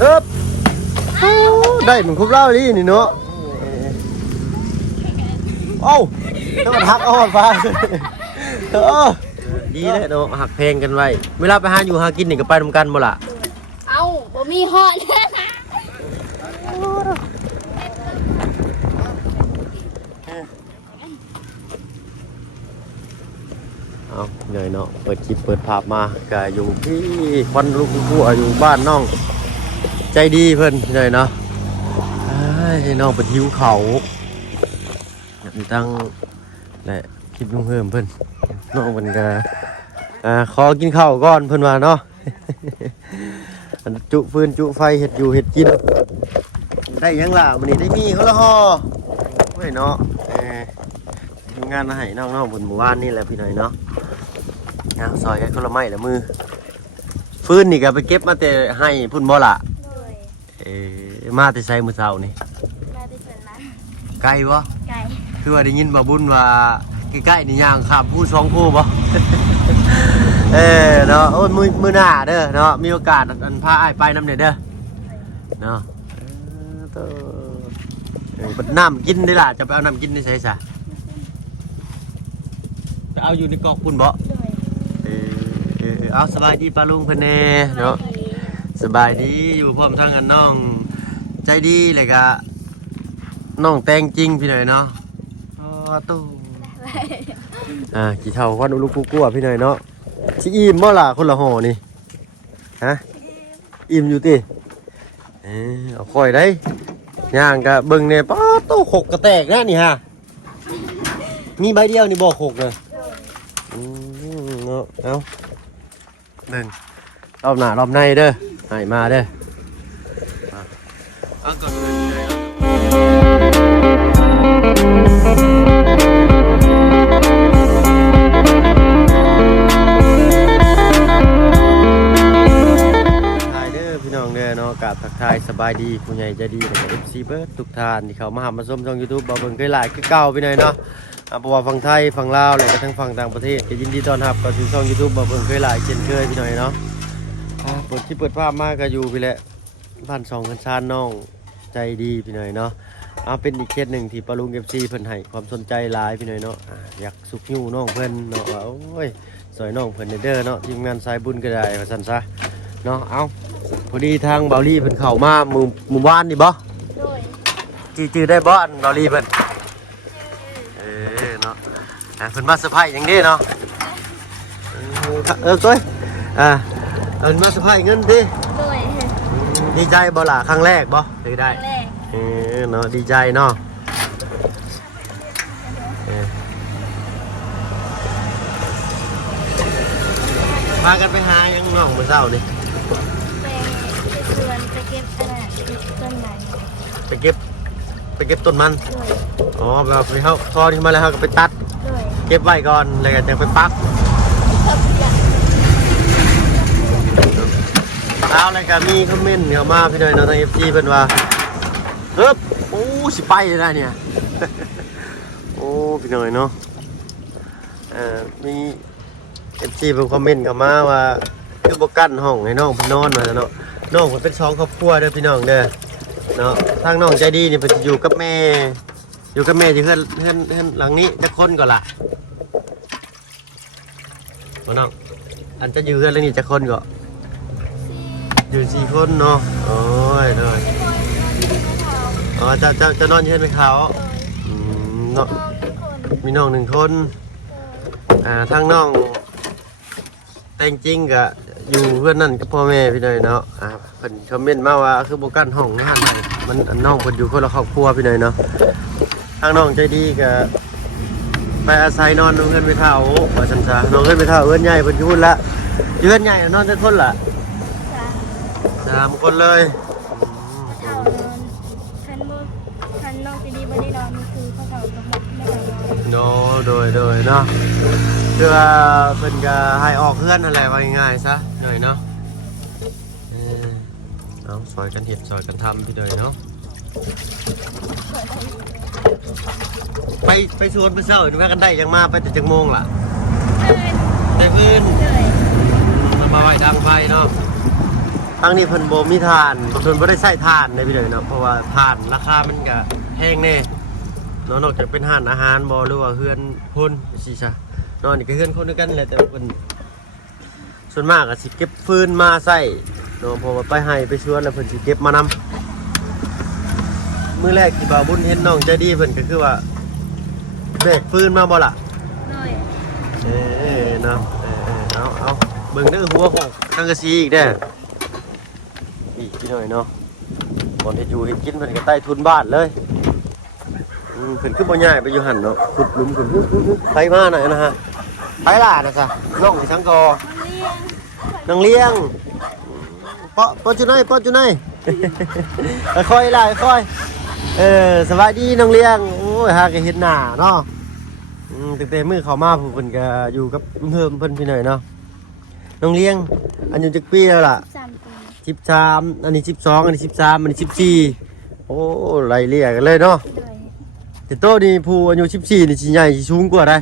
เอ๊บได้เหมือนคุบเล่าลี่นี่เนาะเอ้าถ้ามันหักเอาฟ้าดีเลยเนาะหักเพลงกันไว้เวลาไปหาอยู่หากินนี่ก็ไปทำกันบ่ล่ะเอาบ่มีเหาะเลยเอาเหนื่อยเนาะเปิดคลิปเปิดภาพมาก็อยู่ที่ควันลูกผู้อยู่บ้านน้องใจดีเพิ่นเหนื่อยเนาะให้น้องไปหิวเขาตั้งแหละคลิปลุงเพิ่มเพิ่นน้องเพิ่นก็ขอกินข้าวก่อนเพิ่นว่าเนาะจุฟืนจุไฟเห็ดอยู่เห็ดกินได้ยังล่ะวันนี้ได้มีเขาละห่อเฮ้ยเนาะทำงานมาให้น้องๆบนหมู่บ้านนี่แหละพี่หน่อยเนาะงานซอยกันคนละไม้ละมือฟืนนี่ก็ไปเก็บมาแต่ให้พุ่นบ่ล่ะมาแต่ใส่มือเช้านี่มาที่สวนนะไกลบ่ไกลคือว่าได้ยินบ่บุญว่าใกล้ๆนี่ย่างข้ามผู้สองผู้บ่เนาะโอ้ยมือหน้าเด้อเนาะมีโอกาสอันพาอ้ายไปน้ำเด้อเนาะน้ำกินได้ล่ะจะไปเอาน้ำกินได้ใส่ซะจะเอาอยู่ในกอกพุ่นบ่เอาสบายดีป้าลุงเพิ่นแน่เนาะสบายดีอยู่พร้อมทั้งกันน้องใจดีเลยกะน้องแต่งจริงพี่หน่อยเนาะตู้กี่เท่าควันอุลุกุกัวพี่หน่อยเนาะสิอิ่มบ่ล่ะคนละห่อนี่ฮะอิ่มอยู่ติเอาค่อยได้ย่างกะเบิ่งเนี่ยป้าตู้ขกกระแตกนะนี่ฮะมีใบเดียวนี่บ่ขกเลยเอาเบิ่งรอบหน้ารอบในเด้อให้มาเด้อเอาก่อนเลยพี่น้องเด้อเนาะกราบทักทายสบายดีผู้ใหญ่ใจดีและ FC เบิร์ดทุกท่านที่เขามาหามาชมช่อง YouTube บ่เบิ่งเคยหลายคือเก่าพี่หน่อยเนาะเพราะว่าฝั่งไทยฝั่งลาวและก็ทั้งฝั่งต่างประเทศก็ยินดีต้อนรับเข้าสู่ช่อง YouTube บ่เบิ่งเคยหลายเช่นเคยพี่หน่อยเนาะเปิดที่เปิดภาพมาก็อยู่พี่แหละบ้าน2กันชานน้องใจดีพี่หน่อยเนาะเป็นอีกเคสหนึ่งที่ปาลุง FC เพิ่นให้ความสนใจหลายพี่หน่อยเนาะอยากสุกหิ้วน้องเพิ่นเนาะว่าโอ้ยสวยน้องเพิ่นเด้อเนาะทีมงานสายบุญก็ได้ว่าซั่นซะเนาะเอาพอดีทางเบาลี่เพิ่นเข้ามาหมู่บ้านนี่บ่จื้อได้บ่อันเบาลี่เพิ่นเนาะเพิ่นมาเซอร์ไพรส์อย่างนี้เนาะก้อยเพิ่นมาเซอร์ไพรส์เงินติดีใจบ่ล่ะครั้งแรกบ่ได้เนาะดีใจเนาะพากันไปหายังน้องมื้อเช้านี่ไปสวนไปเก็บต้นไม้ไปเก็บต้นมันอ๋อแบบไปเขาทอดขึ้นมาแล้วเขาก็ไปตัดเก็บไว้ก่อนแล้วก็จะไปปักแล้วอะไรก็มีคอมเมนต์เข้ามาพี่หน่อยเนาะทาง FG เพิ่นว่าโอ้สิไปได้เนี่ยโอ้พี่หน่อยเนาะมี FG เพิ่นคอมเมนต์เข้ามาว่าคือบ่กั้นห้องให้น้องเพิ่นนอนว่าเนาะน้องเพิ่นเป็น2ครอบครัวเด้อพี่น้องเด้อเนาะทางน้องใจดีนี่เพิ่นอยู่กับแม่ที่เฮือนหลังนี้จะคนก่อนล่ะน้องอันจะอยู่เฮือนหลังนี้จะคนก่อนอยู่4คนเนาะโอ้ยเนาะอ๋อจะนอนอยู่เฮือนเป็นเขาเนาะมีน้อง1คนทางน้องแต่จริงๆก็อยู่เพื่อนนั่นกับพ่อแม่พี่หน่อยเนาะเพิ่นคอมเมนต์มาว่าคือบ่กั้นห้องนั่นมันน้องเพิ่นอยู่คนละครอบครัวพี่หน่อยเนาะทางน้องใจดีก็ไปอาศัยนอนเพื่อนไปเฒ่าว่าซั่นซะน้องเพิ่นไปเฒ่าเอื้อนใหญ่เพิ่นอยู่พุ่นละเอื้อนใหญ่นอนจักคนล่ะ3คนเลยคันน้องใจดีบ่ได้นอนคือเขาเฒ่ากับแม่เนาะโดยเนาะเพื่อเพิ่นก็ให้ออกเพื่อนอะไรว่าง่ายๆซะหน่อยเนาะเอาซอยกันเห็ดซอยกันทำพี่หน่อยเนาะไปชวนไปเช้าดูว่ากันได้ยังมาไปแต่จังโมงล่ะได้พื้นมาไหวดังไฟเนาะ ทางนี้เพิ่นบ่มีถ่านเพิ่นบ่ได้ใช้ถ่านในพี่น้องเนาะเพราะว่าถ่านราคามันก็แพงแน่เนาะนอกจากเป็นร้านอาหารบ่หรือว่าเฮือนคนสิซะเนาะนี่ก็เฮือนคนด้วยกันแหละแต่เพิ่นส่วนมากก็สิเก็บฟืนมาใช้เนาะเพราะว่าไปให้ไปสวนแล้วเพิ่นสิเก็บมานำมื้อแรกที่บ่าวบุญเห็นน้องใจดีเพิ่นก็คือว่าแบกฟืนมาบ่ล่ะ เลย เนาะเอาเบิ่งเด้อหัวของสังกะสีอีกเด้ออีกหน่อยเนาะก่อนที่อยู่เฮ็ดกินเพิ่นก็ใต้ทุนบ้านเลยเพิ่นคือบ่ย้ายไปอยู่หั่นเนาะขุดหลุมขึ้นไปมาหน่อยนะฮะไปล่ะนะซะน้องสังกอน้องเลี้ยงเปาะจุไหนค่อยๆล่ะค่อยสวัสดีน้องเลี้ยงโอ้ยหาก็เห็นหน้าเนาะตั้งแต่มื้อเข้ามาเพิ่นก็อยู่กับลุงเฮิมเพิ่นพี่หน่อยเนาะน้องเลี้ยงอายุจักปีแล้วล่ะ13 ปี 13อันนี้12อันนี้13อันนี้14โอ้ไล่เลี่ยกันเลยเนาะ เลย แต่โตนี่ผู้อายุ14นี่สิใหญ่สิสูงกว่าได้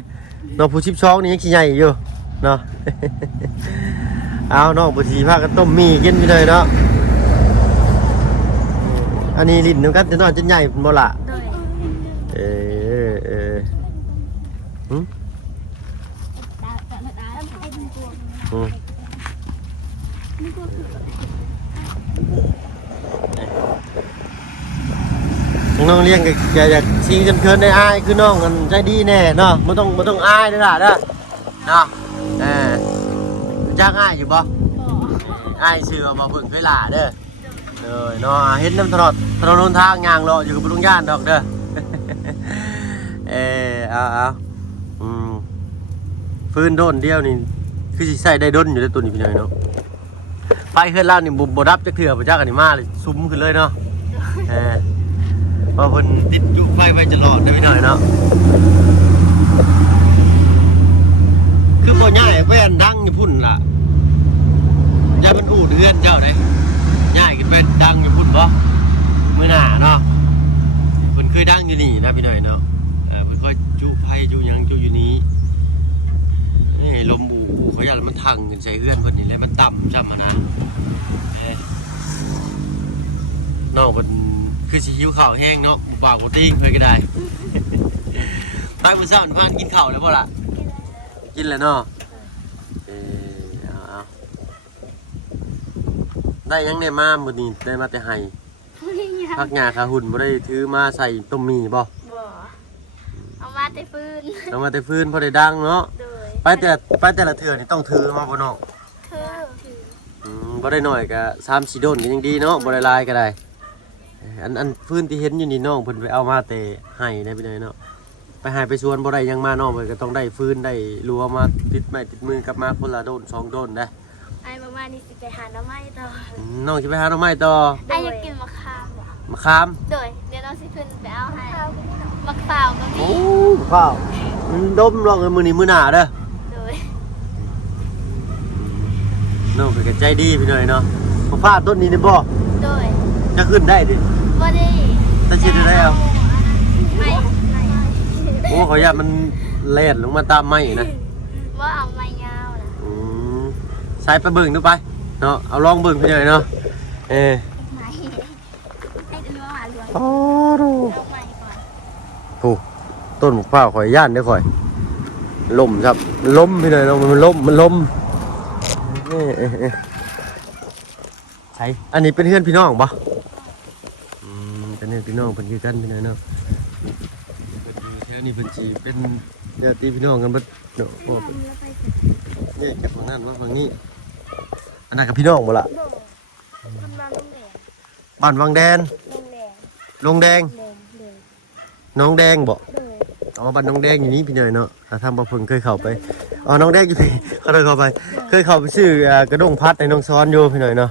เนาะผู้12นี่ยังสิใหญ่อยู่เนาะ เอาน้องบ่สิพากันต้มมี่กินพี่หน่อยเนาะอันนี้ลิ้นนำกันจะน้อยจะใหญ่พุ่นบ่ล่ะ เลย หึน้องเลี้ยงก็อยากชิงกันเคินได้อายคือน้องกันใจดีแน่เนาะบ่ต้องอายเด้อล่ะเด้อเนาะรู้จักอายอยู่บ่อายชื่อว่าบ่เพิ่งเคยล่าเด้อเนาะเฮ็ดน้ำถนนทางย่างเลาะอยู่กับบ่ต้องย่านดอกเด้อ เอาฟืนโดนเดียวนี่คือสิใส่ได้ดนอยู่ในตัวนี้พี่น้อยเนาะไฟเฮือนล่างนี่บ่ดับจักเทื่อบ่จักอันนี้มาเลยซุ้มขึ้นเลยเนาะเพราะเพิ่นติดจุไฟไว้ตลอดเด้อพี่น้อยเนาะคือบ่ย้ายแว่นดังอยู่พุ่นล่ะอย่ามันอูดเฮือนเจ้าเด้ย้ายขึ้นไปดังอยู่พุ่นบ่มื้อหน้าเนาะเพิ่นเคยดังอยู่นี่นะพี่น้อยเนาะเพิ่นค่อยจุไฟจุหยังจุอยู่นี้นี่ลมบูเขาอยากมันทังกันใส่เฮือนเพิ่นนี่แหละมันต่ำจำนะน้องเพิ่นคือสิหิวข้าวแห้งเนาะปากบ่ตีเพิ่นก็ได้ ไปมื้อเช้านี่พากินข้าวแล้วบ่ล่ะกินแล้วเนาะเอาได้ยังเนี่ยมามื้อนี้ได้มาแต่ไห้พักหญ้าคาหุ่นบ่ได้ถือมาใส่ต้มมี่บ่เอามาแต่ฟืน เอามาแต่ฟืนพอได้ดังเนาะ เลย ไปแต่ละเทื่อนี่ต้องถือมาบ่เนาะบ่ได้น้อยก็3-4 โดนก็ยังดีเนาะบ่ได้หลายก็ได้อันฟืนที่เห็นอยู่นี่น้องเพิ่นไปเอามาแต่ไห้ได้ไปเลยเนาะไปหาไปสวนบ่ได้ยังมาน้องเพิ่นก็ต้องได้ฟืนได้รัวมาติดไม้ติดมือกลับมาคนละโดน2 โดนได้ไอ้ประมาณนี้สิไปหาหน่อไม้ต่อน้องสิไปหาหน่อไม้ต่อไอ้อยากกินมะขามว่ะ มะขามโดยเดี๋ยวน้องสิขึ้นไปเอาให้มะพร้าวก็มีโอ้ข้าวดมลองมื้อนี้มื้อหน้าเด้อโดยน้องเพิ่นก็ใจดีพี่หน่อยเนาะมะพร้าวต้นนี้นี่บ่โดยจะขึ้นได้ดิบ่ได้จะสิได้เอาไม่ โอ้ขออนุญาตมันแล่นลงมาตามไม้นะว่าเอาไม้ยาวนะใส่ไปเบิ่งดูไปเนาะเอาลองเบิ่งพี่หน่อยเนาะไม่ให้ดูว่าหลวงโอ้ดู เอาไม้ก่อนโอ้ต้นมะพร้าวข่อยย่านเด้อข่อยล้มครับล้มพี่หน่อยเนาะมันล้มใช่อันนี้เป็นเพื่อนพี่น้องปะเป็นเพื่อนพี่น้องเป็นคือกันพี่หน่อยเนาะเป็นอยู่แถวนี้เป็นจีเป็นญาติพี่น้องกันเบิดเนาะเนี่ยจากฝั่งนั้นมาฝั่งนี้อันนั้นกับพี่น้องบ่ล่ะบ้านวังแดนลงแดงน้องแดงบ่อ๋อบ้านน้องแดงอย่างนี้พี่หน่อยเนาะทางบ่เพิ่งเคยเข้าไปอ๋อน้องแดงอยู่ที่เขาได้เข้าไปเคยเข้าไปซื้อกระด้งพัดในน้องซ้อนอยู่พี่หน่อยเนาะ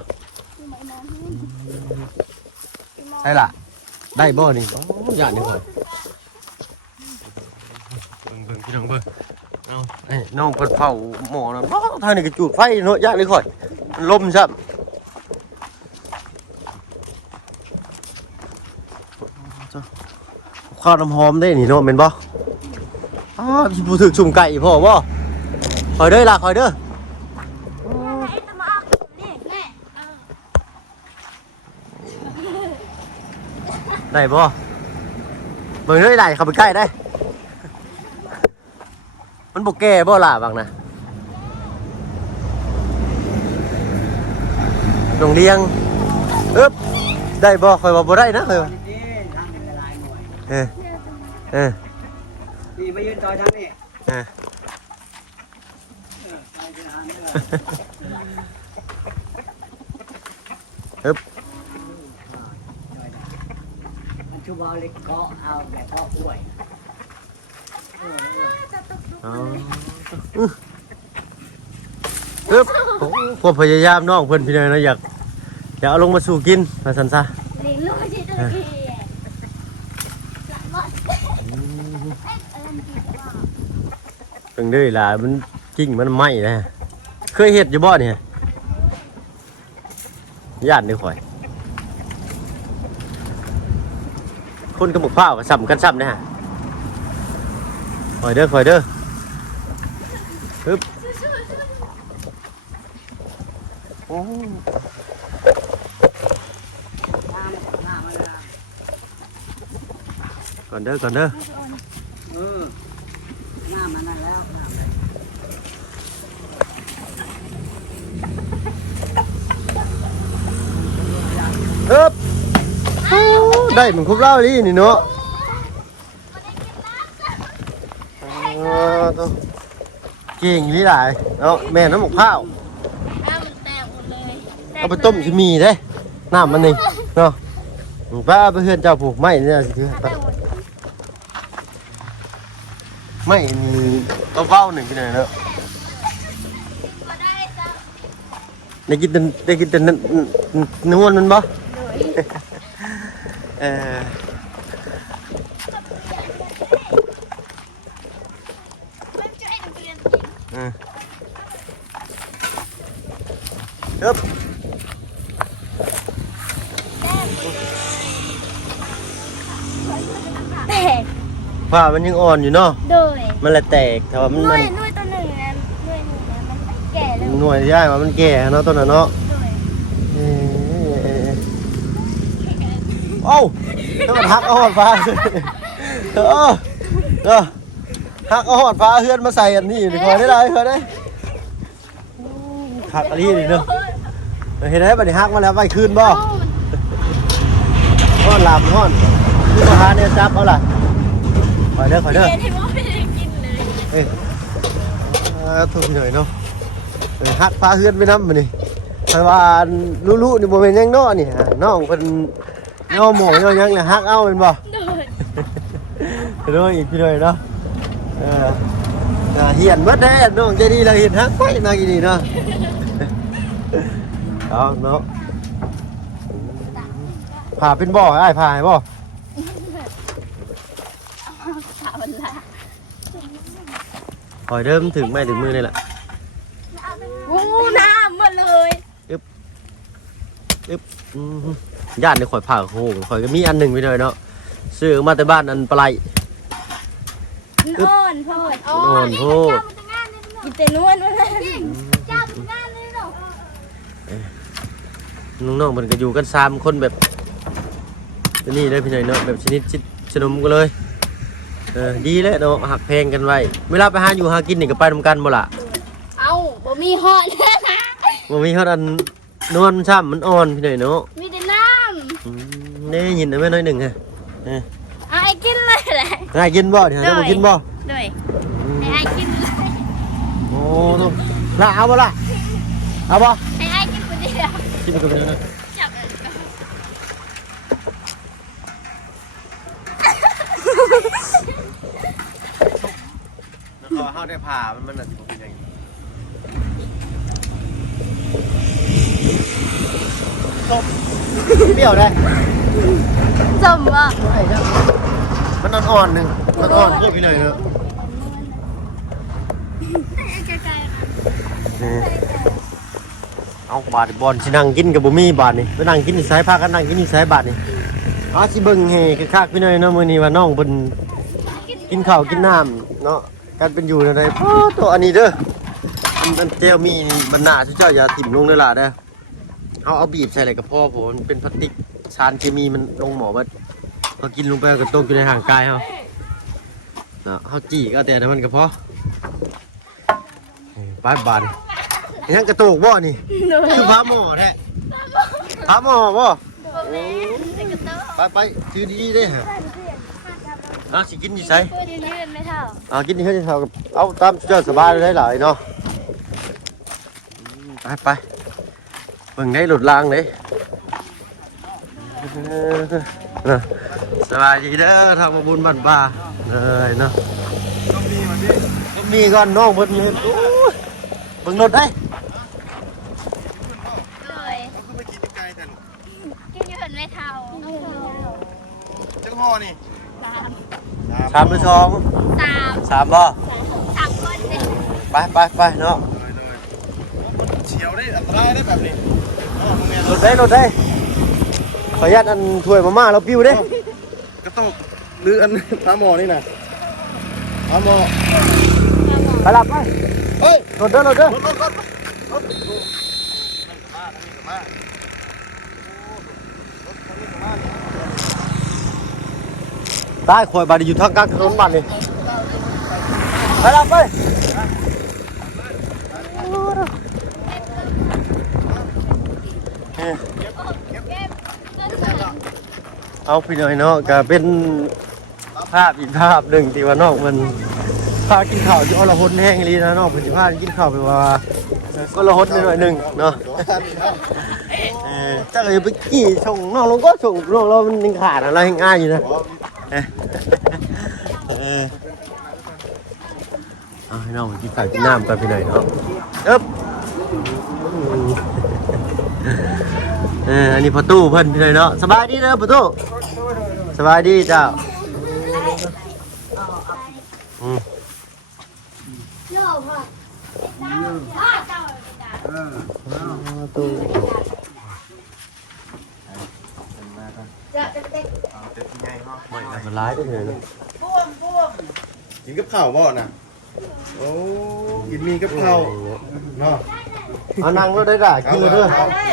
ใช่ล่ะได้บ่นี่โอ้ยานนี่ก่อนเบิ่งพี่น้องเบิ่งเอาไอ้น้องเพิ่นเผาหม้อนะทางนี้ก็จุดไฟเนาะยานนี่ก่อนมันลมซับข้าวน้ำหอมได้นี่เนาะแม่นบ่อ๋อพี่ผู้ถึกสุ่มไก่พ่อบ่คอยเด้อล่ะคอยเด้อ ได้บ่เบิ่งเฮ้ยได้เข้าไปใกล้ได้มันบ่แก่บ่ล่ะบังนะโรงเรียงอึ๊บได้บ่ค่อยว่าบ่ได้นะค่อยว่าเออนี่มายืนจอยทางนี้อึ๊บมันชูบอลเล็กเกาะเอาแต่เกาะกล้วยอึ๊บความพยายามน้องเพิ่นพี่น้อยนะอยากเอาลงมาสู่กินมาซั่นซะลิงลูกที่ตะกี้เพิ่งได้ล่ะมันกิ่งมันไหม้นะเคยเฮ็ดอยู่บ่เนี่ยย่านเด้อข่อยคนกับหมกพร้าวก็ซ้ำกันซ้ำนะฮะข่อยเด้อฮึบโอ้ก่อนเด้อหน้ามันนั่นแล้วฮึบได้เหมือนคุบเล่าดินี่เนาะเก่งนี่หลายเนาะแม่น้ำหมกข้าวเอาไปต้มชิมีได้น้ำมันนี่เนาะป้าไปเพื่อนเจ้าผูกไม้เนี่ยสิไม่ต้องเฝ้าหนึ่งที่ไหนเนาะได้กินแต่นวลมันบ่ครับแตก ผ้ามันยังอ่อนอยู่เนาะโดยมันละแตกแต่ว่ามันหน่วยตัวหนึ่งนะหน่วยหนึ่งนะมันแก่แล้วหน่วยย่ายมันแก่เนาะต้นน่ะเนาะโอ้ถ้ามันหักเอาหอดฟ้าหักเอาหอดฟ้าเฮือนมาใส่อันนี้ดีกว่าได้เลยเพื่อนได้หักอันนี้เนาะเห็นไหมบัดนี้หักมาแล้วไปคืนบ่ห้อนหลับห้อนคือมาหาเนี่ยจับเอาล่ะขอยเด้อไม่ได้กินเลยถูกหน่อยเนาะหักฟ้าเฮือนไปน้ำมันนี่แต่ว่าลุนี่โมเมนต์ยังน้อนี่น้องเป็นย่อหมองย่อยังเลยหักเอาเป็นบ่ด้วยอีกพี่เลยเนาะเหียนมัดแท้น้องใจดีเลยเห็นหักไปมากี่ดีเนาะเอาเนาะผ่าเป็นบ่อไอ้ผ่าให้บ่หอยเดิมถึงไม่ถึงมือนี่แหละวูน้ำหมดเลยย่านในข่อยผ่าโหข่อยก็มีอันหนึ่งไปเลยเนาะซื้อมาแต่บ้านอันปลายอ่อนโพดกินแต่นวลมาเลยจับงานเลยเนาะน้องๆมันก็อยู่กัน3 คนแบบนี่เลยพี่หน่อยเนาะแบบชนิดชนมกันเลยดีเลยเนาะหักเพลงกันไว้เวลาไปหาอยู่หากินนี่ก็ไปทำกันบ่ล่ะเอาบ่มีฮอดบ่มีฮอดอันนวลช้ำมันอ่อนพี่หน่อยเนาะมีแต่น้ำนี่ยินได้ไหมน้อยหนึ่งฮะไอ้กินเลยแหละไอ้กินบ่เดี๋ยวจะมากินบ่ด้วยไอ้กินเลยโอ้ตุ๊ละเอาบ่ล่ะเอาบ่ไอ้กินคนเดียวกินคนเดียวนะพอเข้าได้ผ่ามันอาจจะเป็นอย่างนี้ต้มเปรี้ยวได้จมว่ะมันอ่อนๆหนึ่งมันอ่อนพวกพี่เลยเนอะเอาบาดบอลสินั่งกินกับบุมี่บาดนี่ไปนั่งกินสายผ้ากันนั่งกินสายบาดนี่สิเบิ่งเฮคือคักพี่หน่อยเนาะมื้อนี้ว่าน้องเพิ่นกินข้าวกินน้ำเนาะการเป็นอยู่ในตัวอันนี้เด้อมันเจลมีบรรณาที่เจ้าอย่าถิ่มลงเด้อล่ะเด้อเอาบีบใส่อะไรกับพ่อผมมันเป็นพลาสติกสารเคมีมันลงหมอเบิด เขากินลงไปก็ตกอยู่ในห่างกายเขาเนาะเขาจีก็แต่นั้นมันก็พอไปบานยังกระโตกบ่นี่คือพระหมอแท้พระหมอบ่ไปชื่อดีๆได้เหรอเอาสิกินอยู่ไส ยืนไม่เท่า เอากินนี่เฮ้ยเท่ากับเอาตามเจ้าสบายได้หลายเนาะไปเบิ่งได้หลุดลางเลยสบายดีเด้อทางมาบุญบ้านป่าเลยเนาะก็มีก่อนน้องเพิ่นเห็นเบิ่งรถได้ เลยกินยืนไม่เท่า จังห่อนี่ 3 หรือ 2 3บ่ 3 คนเลย ไปเนาะ เฉียวได้อันตรายได้แบบนี้ รถได้ขออนุญาตอันถ้วยมาม่าเราปิ้วเด้ กระตกหรืออันพระหมอนี่นะพระหมอ ไปหลับไป เฮ้ย รถเด้อรถได้ข่อยบาดอยู่ทางกลางถนนบ้านนี่ไปหลับไปเอาพี่หน่อยเนาะก็เป็นภาพอีกภาพหนึ่งที่ว่าน้องมันพากินข้าวที่อรหนแห้งลีนะน้องเป็นพากินข้าวไปว่าอรหนหน่อยหนึ่งเนาะถ้าเราไปกี่ส่งน้องลงก็ส่งน้องเรามันยังขาดอะไรง่ายอยู่นะเอาให้น้องไปกินข้าวกินน้ำกันพี่หน่อยเนาะอันนี้ประตูเพิ่นพี่หน่อยเนาะสบายดีเด้อประตูสบายดีเจ้าตู้ไม่ทำร้ายได้เลยนะ กินกับข้าวบ่น่ะโอ้กินมีกับข้าวเนาะ เอานั่งรถได้ด่ากินเลยเด้อ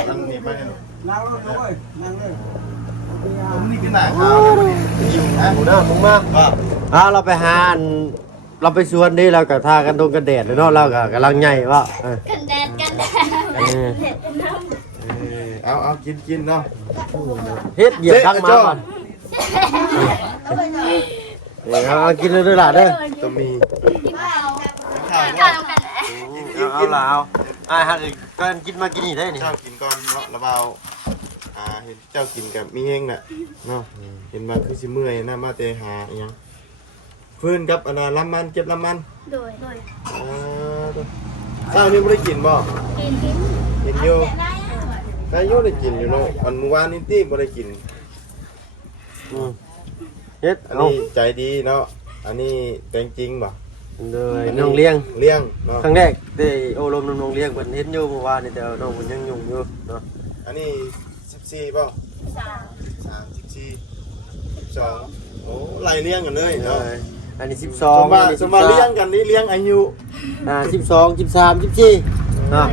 นั่งนี่ไปเนี่ย นั่งเลยนั่งเลย ผมนี่กินหนาข้าวอยู่นะ หมูหน้ามึงมา ว่า เราไปหาเราไปสวนนี่เรากับทากันตรงกันแดดเลยเนาะเรากับกำลังใหญ่ว่า กันแดดเอากินเนาะ เฮ็ดเหยียบตั้งมาก่อนเอากินเลยด้วยล่ะเด้อ ตัวมี กินข้าวกันแหละ เอาล่ะเอาฮะก็กินมากินนี่ได้นี่ เจ้ากินก่อนเนาะระเบาเห็นเจ้ากินกับมีเฮงน่ะเนาะเห็นมาคือสิเมื่อยนะมาเตหาอย่างฟื้นกับอันนั้นลำมันเก็บลำมัน โดย เจ้านี่ไม่ได้กินบ่ กิน กินอยู่แต่อยู่ได้กินอยู่เนาะอันเมื่อวานนี้ที่ไม่ได้กิน เฮ็ด อัน เอา นี้ใจดีเนาะอันนี้แต่งจริงบ่ เลยน้องเลี้ยง เลี้ยงเนาะ ครั้งแรกได้โอลมน้องเลี้ยงเพิ่นเห็นอยู่เมื่อวานนี่แต่น้องเพิ่นยังยุ่งอยู่เนาะ อันนี้14บ่14 12โอ้ไล่เลี้ยงกันเลยเนาะ อันนี้ ส 12 มา อันนี้ สมาเลี้ยงกันนี่เลี้ยงอายุ 12 13 14เนาะ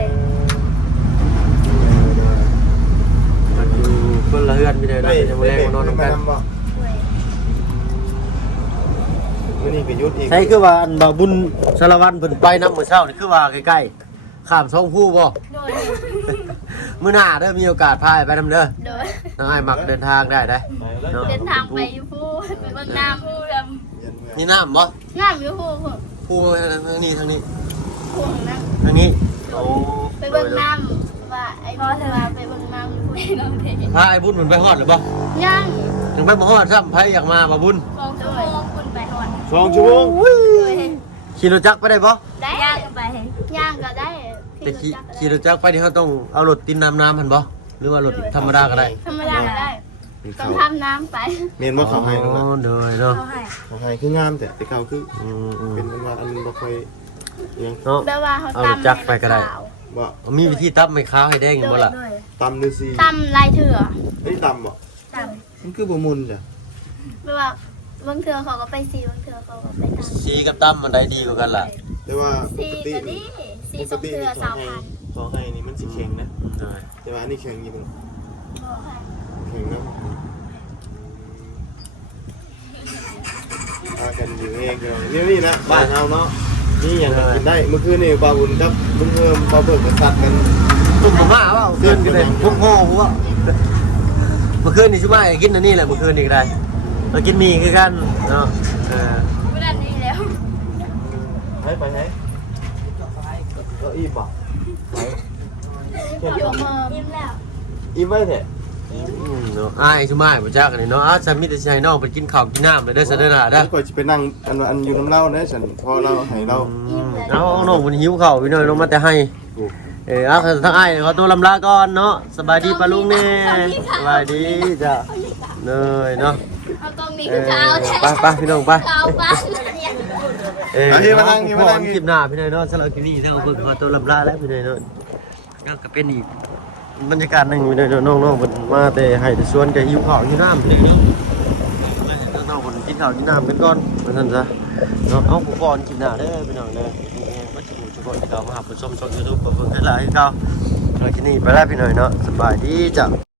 มันอยู่คนละเฮือนพี่เด้อนะจะมาแลงมานอนนำกัน มื้อนี้ก็หยุดอีก ใช่คือว่าอันบ่บุญสารวัตรเพิ่นไปนำมื้อเช้านี่คือว่าใกล้ๆข้ามช่องผู้บ่ โดย มื้อหน้าเด้อมีโอกาสพาไปนำเด้อ โดย น้องอ้ายมักเดินทางได้เด้อเนาะ เดินทางไปอยู่พูไปเบิ่งน้ำพูด นี่น้ำบ่ น้ำอยู่พู ผู้ทางนี้ พูของน้ำ ทางนี้โอ้ ไปเบิ่งน้ำว่าไอ้พ่อเธอว่าไปเบิ่งน้ำอยู่พูน้ำเท พาไอ้บุญมันไปฮอดหรือบ่ ย่าง ถึงไปบ่ฮอดซ้ำไผอยากมาบ่บุญ 2 ชั่วโมงคุณไปหอด 2 ชั่วโมง ขี่รถจักรไปได้บ่ ได้ย่างก็ไปย่างก็ได้ แต่ขี่รถจักรไปนี่เขาต้องเอารถติดน้ำหั่นบ่หรือว่ารถธรรมดาก็ได้ ธรรมดาก็ได้ต้องทำน้ำไป เมนบ่เข้าให้ อ๋ นั่น อ น่ะ เด้อเนาะ เข้าให้คืองามแต่เก่าคือ อืม เป็นว่าอันบ่ค่อยยัง เนาะ แบบว่าเขา เอา ตำ รถจักรไปก็ได้ บ่ มีวิธีตับไม่ขาวให้แดงบ่ล่ะ ตำหรือซี ตำลายเถื่อ นี่ตำบ่ ต มันคือบ่มุนจ้ะ ำแบบว่าบางเถื่อเขาก็ไปซีบางเถื่อเขาก็ไปตำ สีกับตั้มมันได้ดีกว่ากันล่ะ แต่ว่าป ซี กติ ก็ดีซี ป ส ก อง ติ เถื่อ นี่ สาวพัน ของให้นี่มันสิแข็งนะ ได้ แต่ว่าอันนี้แข็งอยู่มัน บอกให้ แข็งนะ กันอยู่เองนี่นะบ้านเราเนาะนี่อย่างกินได้เมื่อคืนนี่ปลาบุญกับลุงเพิ่มปลาเบิกกับสัตว์กัน ตุ่มมาเปล่าเกินกันเลยพวกโง่พวกเมื่อคืนนี่ชุ่มกินอันนี้แหละเมื่อคืนนี่ก็ได้เรากินมีคือกันเนาะ ไม่ได้นี่แล้ว ไปไหนก็อิ่มป่ะ อยู่มาอิ่มแล้ว อิ่มไหมเถอะ เนาะอ้ายชุ่มบ่จักอันนี้เนาะฉันมีแต่ใช้น้องไปกินข้าวกินน้ำเลยได้ซะเด้อน่ะเด้อ ก่อนจะไปนั่งอันอยู่น้ำเล่านะฉันพอเราให้เรา เอาน้องมันหิวข้าวพี่น้อยลงมาแต่ให้เอาทั้งอ้ายขอตัวลำลาก่อนเนาะสบายดีปะลุงเนี่ยสบายดีจ้ะเลยเนาะ เอาตรงนี้คือเท้าแท้ ไปพี่น้องไป เท้าบ้าน มานั่งคลิปหน้าพี่น้อยเนาะสำหรับคลิปนี้ถ้าเอาเพิ่งขอตัวลำลาแล้วพี่น้อยเนาะก็เป็นอีกบรรยากาศหนึ่งพี่น้อยน้องๆเพิ่นมาแต่ให้แต่ชวนแต่หิวข้าวหิวน้ำพี่น้อยเนาะน้องๆเพิ่นกินข้าวกินน้ำกันก่อนว่าซั่นซะเนาะเอาผู้ก่อนคลิปหน้าเด้อพี่น้องเด้อมาจุทุกคนที่เขามาหาผู้ชมช่อง YouTube เพิ่นได้หลายคือเก่าแล้วคลิปนี้ไปแล้วพี่น้อยเนาะสบายดีจ้ะ